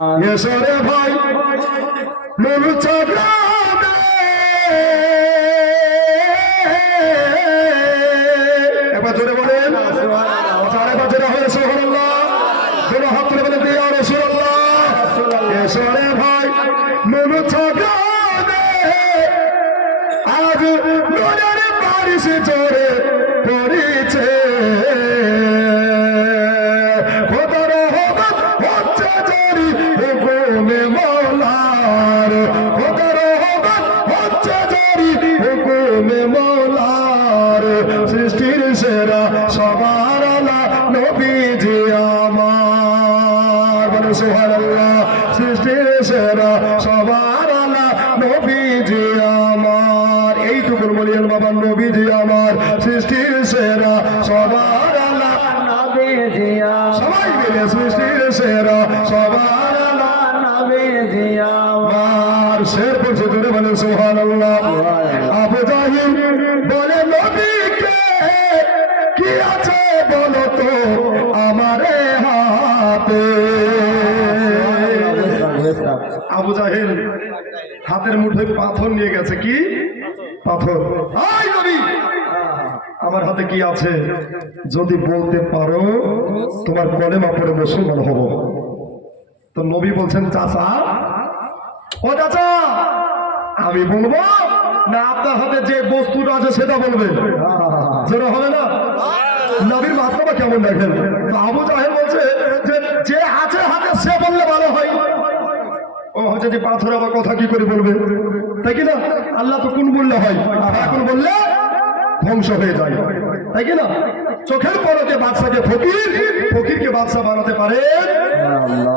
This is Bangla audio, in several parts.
এসরে ভাই লুলুচা এবার জোরে বলেন আরেকবার জোরে হয়ে সুবহানাল্লাহ জোরে হাত তুলে বলেন ইয়া রাসূলুল্লাহ এসরে ভাই লুলুচা আজ নূরের বারিশ জোরে পড়েছে খোদার রহমত হচ্ছে জারি হুকুমে মওলার খোদার রহমত হচ্ছে জারি হুকুমে মওলার সৃষ্টির সেরা সবার আলা নবীজি আমার বলে সুবহানাল্লাহ সৃষ্টির সেরা সবার আলা নবীজি আমার এইটুকুর বলিয়েন বাবা নবীজি আমার সৃষ্টির সেরা সবার আলা নবীজি সবাই মিলে সৃষ্টির সেরা সবার আলা নবীজি আমার শের পড়ছে জোরে বলে সুবহানাল্লাহ আবু জাহিল বলে নবীকে কি আছে বলো তো আমারে হাতে আবু জাহিল হাতের মুঠোয় পাথর নিয়ে গেছে কি পাথর আই নবী আমার হাতে কি আছে যদি বলতে পারো তোমার কলেমা পড়ে মুসলমান হব তো নবী বলছেন চাচা ও চাচা আমি বলবো না আপনার হাতে যে বস্তুটা আছে সেটা বলবেন যেটা হবে না নবীর বাস্তবা কেমন দেখেন আবু জাহেল বলছে যে যে আছে হাতে সে বললে ভালো হয় ও হচ্ছে যে পাথর আবার কথা কি করে বলবে তাই কিনা আল্লাহ তো কোন বললে হয় আর এখন বললে ধ্বংস হয়ে যায় তাই কিনা চোখের পলকে বাদশাকে ফকির ফকিরকে বাদশা বানাতে পারে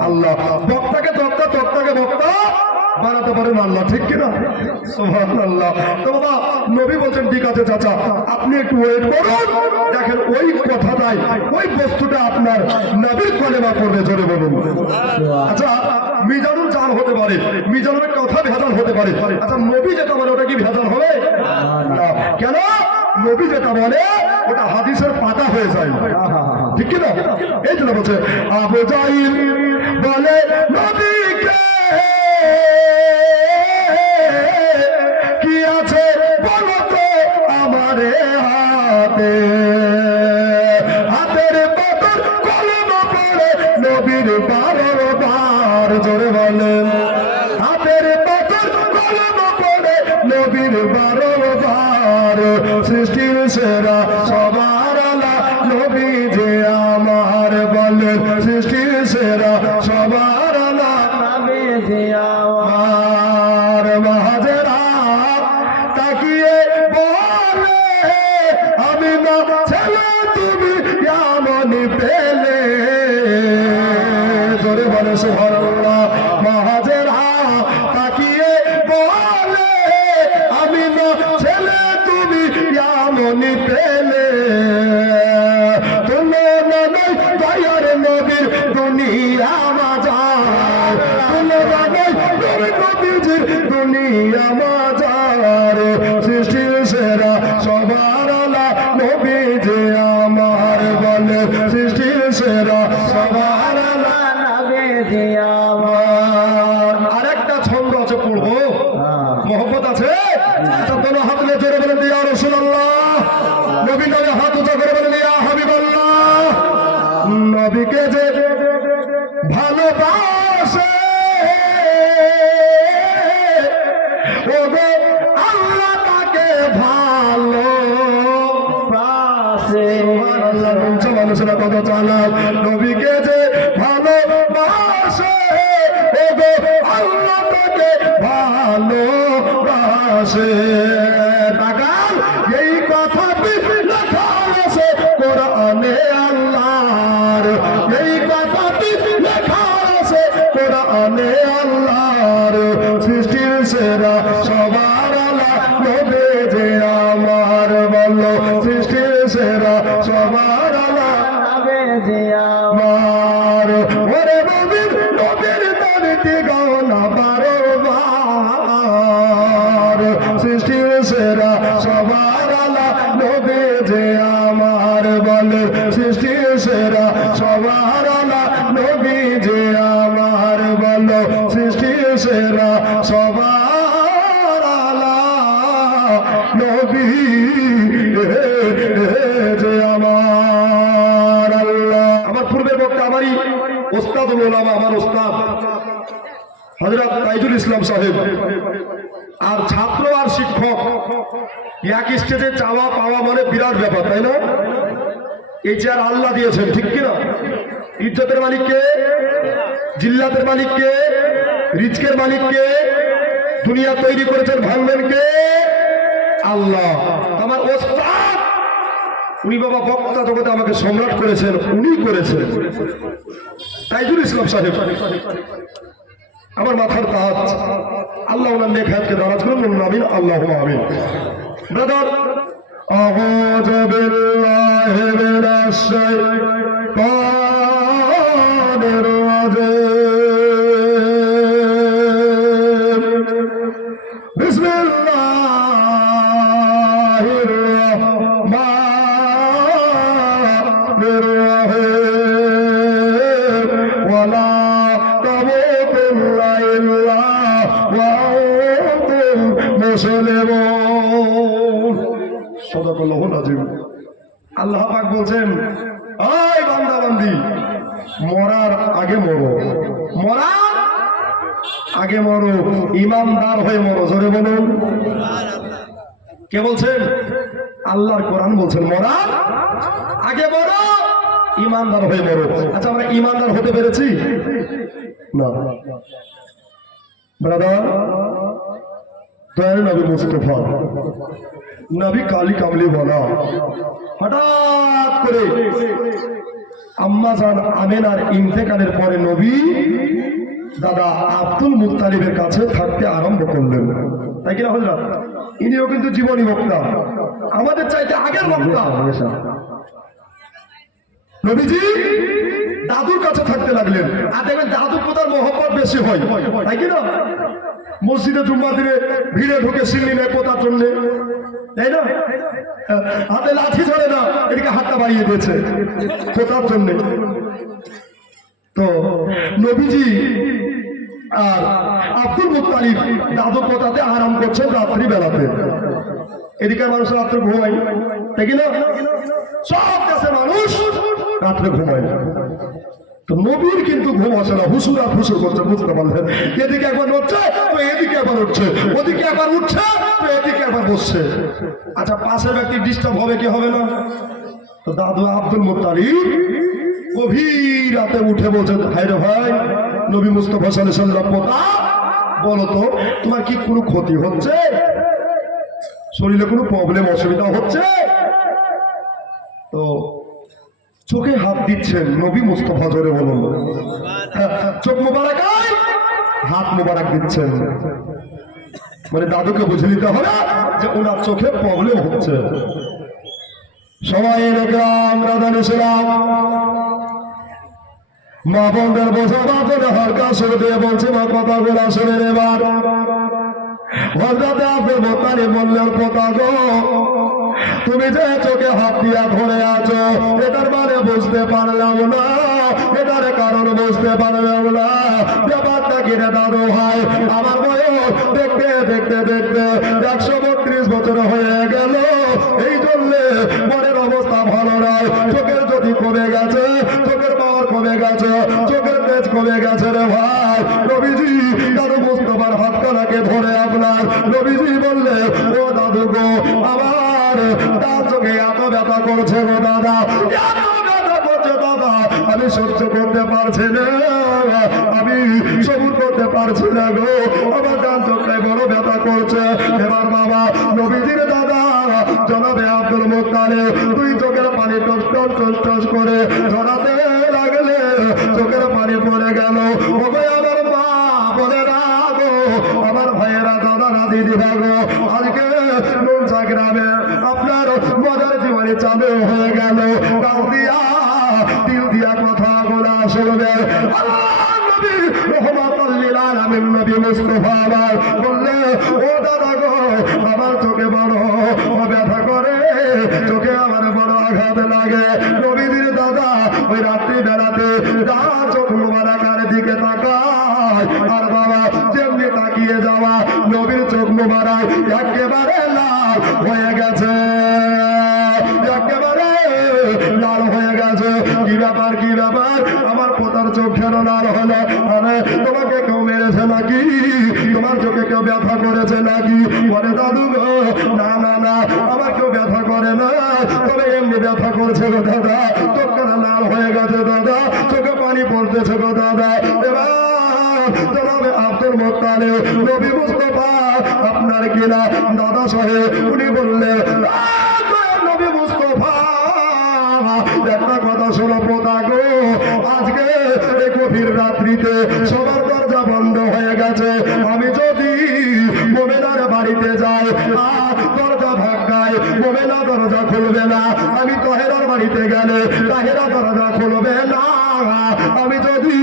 আল্লাহ বক্তাকে তক্তা তক্তাকে বক্তা বানাতে পারেন আল্লাহ ঠিক কিনা সুবহানাল্লাহ তো বাবা নবী বলছেন ঠিক আছে চাচা আপনি একটু ওয়েট করুন দেখেন ওই কথাটাই ওই বস্তুটা আপনার নবীর কলেমা পড়বে জোরে বলুন আচ্ছা মিজানুল জান হতে পারে মিজানুলের কথা ভেজাল হতে পারে আচ্ছা নবী যেটা বলে ওটা কি ভেজাল হবে না কেন নবী যেটা বলে ওটা হাদিসের পাতা হয়ে যায় ঠিক কিনা এই জন্য বলছে আবু জাহিল বলে নবীকে কি আছে বলো তো আমারে হাতে হাতের পাথর কলমা পড়ে নবীর 12 বার জোরে বলেন হাতের পাথর কলমা পড়ে নবীর 12 বার সৃষ্টির সেরা সবার আলা নবী যে আমার বলেন সৃষ্টির সেরা সবার আলা নবীজি আমার মহাজেরা তাকিয়ে বলে আমি না ছেলে তুমি এমন পেলে জোরে বলে সুবহানাল্লাহ মহাজেরা তাকিয়ে বলে আমি না ছেলে তুমি এমন পেলে তুলনা নাই দয়ার নবীর দুনিয়া মাজার তুলনা নাই নবীজির দুনিয়া মাজার সৃষ্টির সেরা সবার আলা নবীজি আমার বলে সৃষ্টির সেরা সবার আলা নবীজি আমার আরেকটা ছন্দ আছে পড়বো মোহব্বত আছে আচ্ছা কোনো হাত নিয়ে জোরে বলেন ইয়া রাসূলুল্লাহ নবী নামে হাত উঁচা করে বলেন ইয়া হাবিবাল্লাহ নবীকে যে ভালোবাসে ওগো আল্লাহ তাকে ভালোবাসে সুবহানাল্লাহ বলছে মানুষেরা কত চালাক নবীকে যে ভালোবাসে ওগো আল্লাহ তাকে ভালোবাসে তাকাল এই কথা লেখা আছে কোরআনে আল্লাহর এই কথাটি লেখা আছে কোরআনে আল্লাহর সৃষ্টির সেরা সবার আলা নবী যে আমার বলল সৃষ্টির সেরা সবার আলা নবীজি আমার ওরে নবীর নবীর দাবিতে গাও না বারবার সৃষ্টির সেরা সবার আলা নবী যে আমার বলে সৃষ্টির সেরা সবার আলা নবী যে আমার বলে হলো সৃষ্টি সেরা সবার আলা নবী যে আমার আল্লাহ। আমার পূর্বের বক্তা আমারই ওস্তাদ ওলামা, আমার ওস্তাদ হযরত তাইজুল ইসলাম সাহেব, আর ছাত্র আর শিক্ষক এক স্টেজে চাওয়া পাওয়া মানে বিরাট ব্যাপার, তাই না? এই চেয়ার আল্লাহ দিয়েছেন, ঠিক কিনা? ইজ্জতের মালিক কে? জিল্লাতের মালিক কে? রিজকের মালিক কে? দুনিয়া তৈরি করেছেন, ভাঙবেন কে? আল্লাহ। আমার ওস্তাদ উনি বাবা বক্তা জগতে আমাকে সম্রাট করেছেন, উনি করেছেন তাইজুল ইসলাম সাহেব, আমার মাথার তাজ। আল্লাহ ওনার নেক হায়াতকে দারাজ করুন, আমিন, আল্লাহুম্মা আমিন। ব্রাদার, আউযু বিল্লাহি মিনাশ শাইতানির রাজিম। বিসমিল্লাহির রাহমানির রাহিম। ওয়ালা তামুতুন্না ইল্লা ওয়া আনতুম মুসলিমুন। সাদাকাল্লাহুল আযীম। আল্লাহ পাক বলছেন, এই বান্দা বান্দি, মরার আগে মরো, মরার আগে মরো, ইমানদার হয়ে মরো। জোরে বলুন। কে বলছেন? আল্লাহর কোরআন বলছেন মরার আগে মরো, ইমানদার হয়ে মরো। আচ্ছা, আমরা ইমানদার হতে পেরেছি না? ব্রাদার, দয়াল নবী মুস্তাফা, নবী কালী কামলি বলা, হঠাৎ করে আম্মা জান আমেনার ইন্তেকালের পরে নবী দাদা আব্দুল মুত্তালিবের কাছে থাকতে আরম্ভ করলেন, তাই কিনা হযরত? ইনিও কিন্তু জীবনী বক্তা, আমাদের চাইতে আগের বক্তা। নবীজি দাদুর কাছে থাকতে লাগলেন। আর দেখবেন দাদুর প্রতি মহব্বত বেশি হয়, তাই কিনা? মসজিদে জুম্মা দিনে ভিড়ে ঢুকে সিন্নি নেয় পোতার জন্য, তাই না? হাতে লাঠি ধরে না, এদিকে হাতটা বাড়িয়ে দিয়েছে পোতার জন্য। তো নবীজি আর আব্দুল মুত্তালিব দাদু পোতাতে আরাম করছেন রাত্রি বেলাতে। এদিকে মানুষ রাত্রে ঘুমায়, তাই কিনা? সব দেশে মানুষ রাত্রে ঘুমায়, তো নবীর কিন্তু ঘুম আসে না, হুসুর আর হুসুর করছে, বুঝতে পারলেন? এদিকে একবার উঠছে তো এদিকে একবার উঠছে, ওদিকে একবার উঠছে তো এদিকে একবার বসছে। আচ্ছা, পাশের ব্যক্তি ডিস্টার্ব হবে কি হবে না? তো দাদু আব্দুল মুত্তালিব গভীর রাতে উঠে বলছে, ভাই রে ভাই, নবী মুস্তাফা সাল্লাল্লাহু আলাইহি ওয়াসাল্লাম পোতা, বলো তো তোমার কি কোনো ক্ষতি হচ্ছে? শরীরে কোনো প্রবলেম অসুবিধা হচ্ছে? তো চোখে হাত দিচ্ছেন নবী মুস্তাফা, জোরে বলুন। চোখ মোবারকায় হাত মোবারক দিচ্ছেন, মানে দাদুকে বুঝে নিতে হবে যে ওনার চোখে প্রবলেম হচ্ছে। সবাই গ্রাম রাধান ইসলাম মা বোনদের বোঝাবা করে হালকা সুর দিয়ে বলছে, মা কথাগুলো শুনে এবার। হযরত আব্দুল মুত্তালিব বললেন, পোতা গো, তুমি যে চোখে হাত দিয়া ধরে আছো, এটার মানে বুঝতে পারলাম না, এটার কারণ বুঝতে পারলাম না। ব্যাপারটা কিনে দাদু ভাই, আমার বয়স দেখতে দেখতে দেখতে 132 বছর হয়ে গেল, এই জন্য মনের অবস্থা ভালো নয়। চোখের জ্যোতি কমে গেছে, চোখের পাওয়ার কমে গেছে, চোখের তেজ কমে গেছে রে ভাই। নবীজি দাদু মুস্তাফার হাতটাকে ধরে আপনার নবীজি বললে, ও দাদু গো, আমার তার চোখে এত ব্যথা করছে গো দাদা, এত ব্যথা করছে দাদা, আমি সহ্য করতে পারছি না, আমি সবুর করতে পারছি না গো, আমার ডান চোখে বড় ব্যথা করছে। এবার বাবা নবীজির দাদা জনাবে আব্দুল মুত্তালিব দুই চোখের পানি টস টস টস টস করে ঝরাতে লাগলে, চোখের পানি পড়ে গেল। ওগো আমার মা বলে রাগো, আমার ভাইয়েরা, দাদারা, দিদিরা গো, আজকে নুনসা গ্রামে আপনার মজার জীবনে চালু হয়ে গেল। গাও দিয়া দিল দিয়া কথা গোলা শুনবে। আল্লাহ নবী রহমাতুল লিল আলামিন নবী মুস্তাফা আমার বললে, ও দাদা গো, আমার চোখে বড় ব্যথা করে, চোখে আমার বড় আঘাত লাগে। নবীদের দাদা ওই রাত্রি বেলাতে যা চোখ মোবারকার দিকে তাকায়, আর বাবা যেমনি তাকিয়ে যাওয়া নবীর চোখ মোবারক একেবারে লাল হয়ে গেছে, একেবারে লাল হয়ে গেছে। কি ব্যাপার কি ব্যাপার, আমার পোতার চোখ কেন লাল হলো? আরে তোমাকে কেউ মেরেছে নাকি? তোমার চোখে কেউ ব্যথা করেছে নাকি? বলে দাদু গো না না না, আমার কেউ ব্যথা করে না, তবে এমনি ব্যথা করছে গো দাদা, চোখ কেন লাল হয়ে গেছে দাদা, চোখে পানি পড়তেছে গো দাদা। এবার জনাবে আব্দুল মুত্তালিব নবী মুস্তাফা আপনার কিনা দাদা সাহেব, উনি বললেন নবী মুস্তাফা একটা কথা শোনো পোতা গো, আজকে এই গভীর রাত্রিতে সবার দরজা বন্ধ হয়ে গেছে, আমি যদি মোমেনার বাড়িতে যাই আর দরজা ভাগ্যায় মোমেনা দরজা খুলবে না, আমি তহেরার বাড়িতে গেলে তাহেরা দরজা খুলবে না, আমি যদি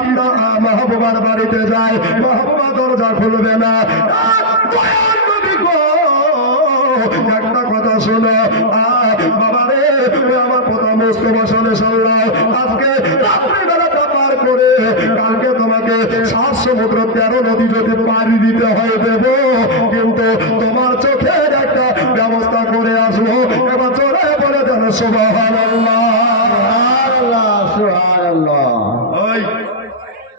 আপনার মাহবুবার বাড়িতে যাই মাহবুবা দরজা খুলবে না। একটা কথা শোনো বাবা রে, আমার পোতা মুস্তাফা সাল্লাল্লাহু আজকে রাত্রিবেলাটা পার করে কালকে তোমাকে 7 সমুদ্র 13 নদী যদি পাড়ি দিতে হয় দেব, কিন্তু তোমার চোখের একটা ব্যবস্থা করে আসবো। এবার চলে বলে দেন সুবহানাল্লাহ সুবহানাল্লাহ। ওই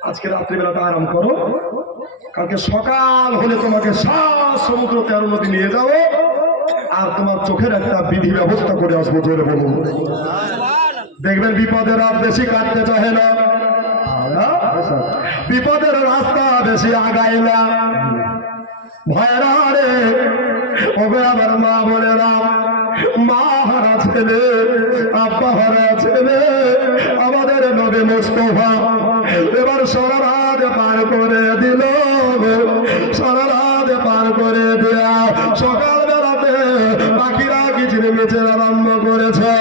আজকে রাত্রিবেলাটা আরাম করো, কালকে সকাল হলে তোমাকে 7 সমুদ্র 13 নদী নিয়ে যাবো, আর তোমার চোখের একটা বিধি ব্যবস্থা করে আসবো। জোরে বলুন, দেখবেন বিপদের রাত বেশি কাটতে চাহে না, বিপদের রাস্তা বেশি আগায় না। ভয়রা রে ওবে আমার মা বোনেরা, মা হারা ছেলে আব্বা হারা ছেলে আমাদের নবী মুস্তাফা এবার সারা রাত পার করে দিল, সারা রাত পার করে দেয়া সকাল বেলাতে পাখিরা কিচির মিচির আরম্ভ করেছে।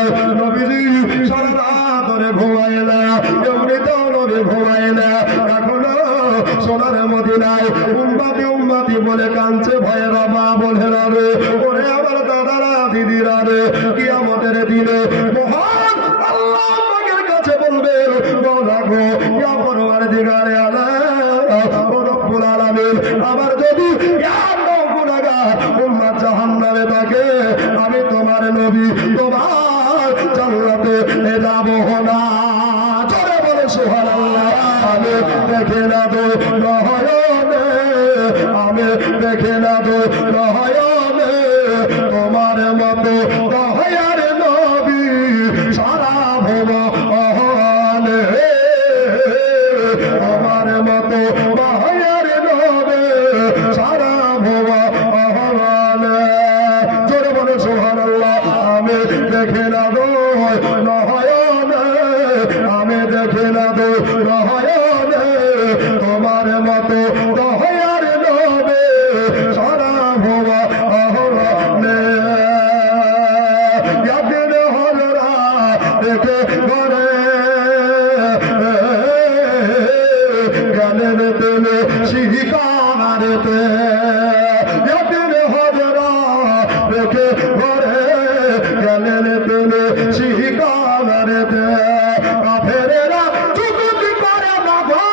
নবীজি সারা রাত ধরে ঘুমায় না, এমনিতেও নবী ঘুমায় না, এখনো সোনার মদিনায় উম্মতি উম্মতি বলে কাঁদছে ভয়েরা মা বোনেরা রে, ওরে আমার দাদারা দিদিরা রে, কিয়ামতের দিনে মহান আল্লাহ পাকের কাছে বলবে মওলা গো ইয়া পরওয়ারদিগারে আলাম ও রব্বুল আলামিন, আমার যদি এত গুনাহগার উম্মত জাহান্নামে থাকে, আমি তোমার নবী তোমার জান্নাতে যাব না। জোরে বলে সুবহানাল্লাহ। আমি দেখে না তো নয়নে, আমি দেখে না তো নয়নে তোমার মতো দয়ার নবী সারা ভুবনে, আমার মতো দয়ার নবী সারা ভুবনে। জোরে বলে সুবহানাল্লাহ। আমি দেখে না তো নয়নে, আমি দেখে না তো নয়নে তোমার মতো দয়ার নবী সারা ভুবনে। একদিন হল রেখে ঘরে গানের তেলে শিকারেতে, একদিন হল রেখে ঘরে গানের তেলে শিকারেতে, কাফেরেরা চুক্তি করে বাবা,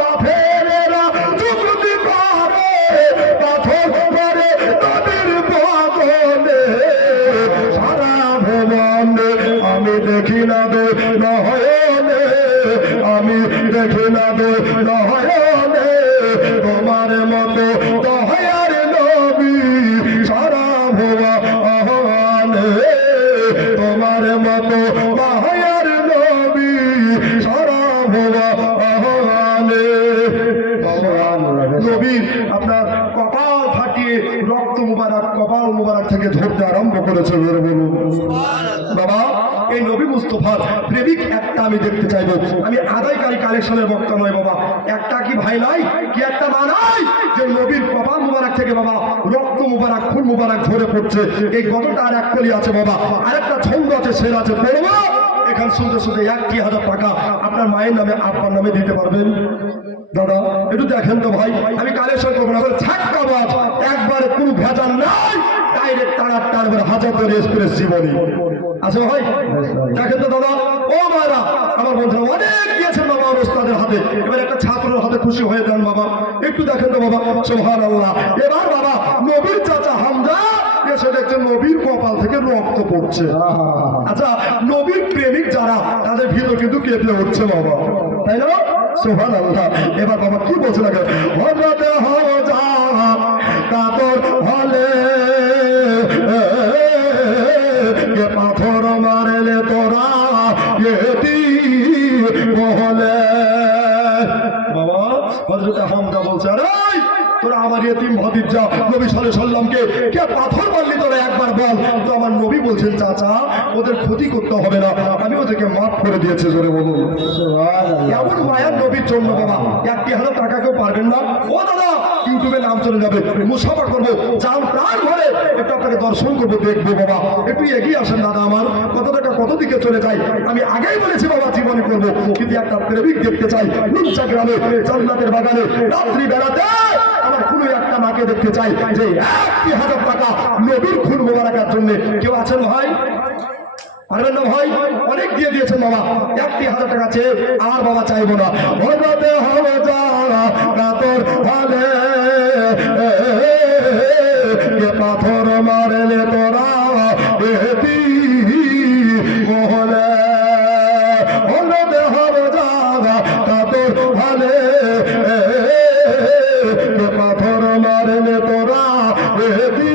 কাফেরেরা চুক্তি করে পাথর করে নবীর বদলে সারা ভুবনে। আমি দেখি না দো নয়নে, আমি দেখি না দো নয়নে তোমার মতো দয়ার নবী সারা ভুবনে, তোমার মতো দয়ার নবী সারা ভুবনে। নবী আপনার কপাল ফাটিয়ে রক্ত মুবারক কপাল মুবারক থেকে ঝরতে আরম্ভ করেছে। বলুন বাবা, এই নবী মুস্তাফার প্রেমিক একটা আমি দেখতে চাইবো। আমি আদায়কারী কালেকশনের বক্তা নয় বাবা, একটা কি ভাই নাই কি একটা মা নাই যে নবীর কপাল মুবারক থেকে বাবা রক্ত মুবারক খুন মুবারক ঝরে পড়ছে। এই গতটা আর এক কলি আছে বাবা, আরেকটা ছন্দ আছে সেরা আছে, পড়বো এখান শুনতে শুনতে 1,000 টাকা আপনার মায়ের নামে আপনার নামে দিতে পারবেন। দাদা একটু দেখেন তো ভাই, আমি কালেকশন করবো না, ছাক্কাবাজ একবারে কোনো ভেজাল নাই, ডাইরেক্ট টানার 1000 এক্সপ্রেস জীবনী আছে ভাই। দেখেন তো দাদা, ও মায়েরা আমার বন্ধুরা অনেক দিয়েছেন বাবা ওস্তাদের হাতে, এবার একটা ছাত্র পাথরের হাতে খুশি হয়ে যান বাবা, একটু দেখেন তো বাবা, সুবহানাল্লাহ। এবার বাবা নবীর চাচা হামজা এসে দেখছেন নবীর কপাল থেকে রক্ত পড়ছে। আচ্ছা, নবীর প্রেমিক যারা তাদের ভিতর কিন্তু কেঁপে উঠছে বাবা, তাই না? সুবহানাল্লাহ। এবার বাবা কি বলছে লাগে, হযরতে হামজা কাতর হলে কে পাথর মারলে তোরা এতি বলে। বাবা হযরতে হামজা বলছে, আরে তোরা আমার এতিম ভাতিজা নবী সাল্লাল্লাহু আলাইহি সাল্লামকে কে পাথর মারলি তোরা একবার বল। তো আমার নবী বলছেন, চাচা ওদের ক্ষতি করতে হবে না, আমি ওদেরকে মাফ করে দিয়েছি। জোরে বলুন এমন মায়ার নবীর জন্য বাবা 1,000 টাকা কেউ পারবেন না। ও দাদা, ইউটিউবে নাম চলে যাবে, মুসাফা করবো, চাল প্রাণ ভরে একটু আপনাকে দর্শন করবো, দেখবো বাবা। একটু এগিয়ে আসেন দাদা, আমার কত টাকা কত দিকে চলে যায় আমি আগেই বলেছি বাবা, জীবনে করবো, কিন্তু একটা প্রেমিক দেখতে চাই নুনচা গ্রামে জান্নাতের বাগানে রাত্রি বেড়াতে। আমার কোনো একটা মাকে দেখতে চাই যে 1,000 টাকা নবীর খুন মোবারকের জন্য। কেউ আছেন ভাই? পারবেন না ভাই? অনেক দিয়ে দিয়েছেন বাবা, 1,000 টাকা চেয়ে আর বাবা চাইবো না। হযরতে হামজা কাতর হলে কে পাথর মারলে তোরা এতি বলে। হযরতে হামজা কাতর হলে কে পাথর মারলে তোরা এতি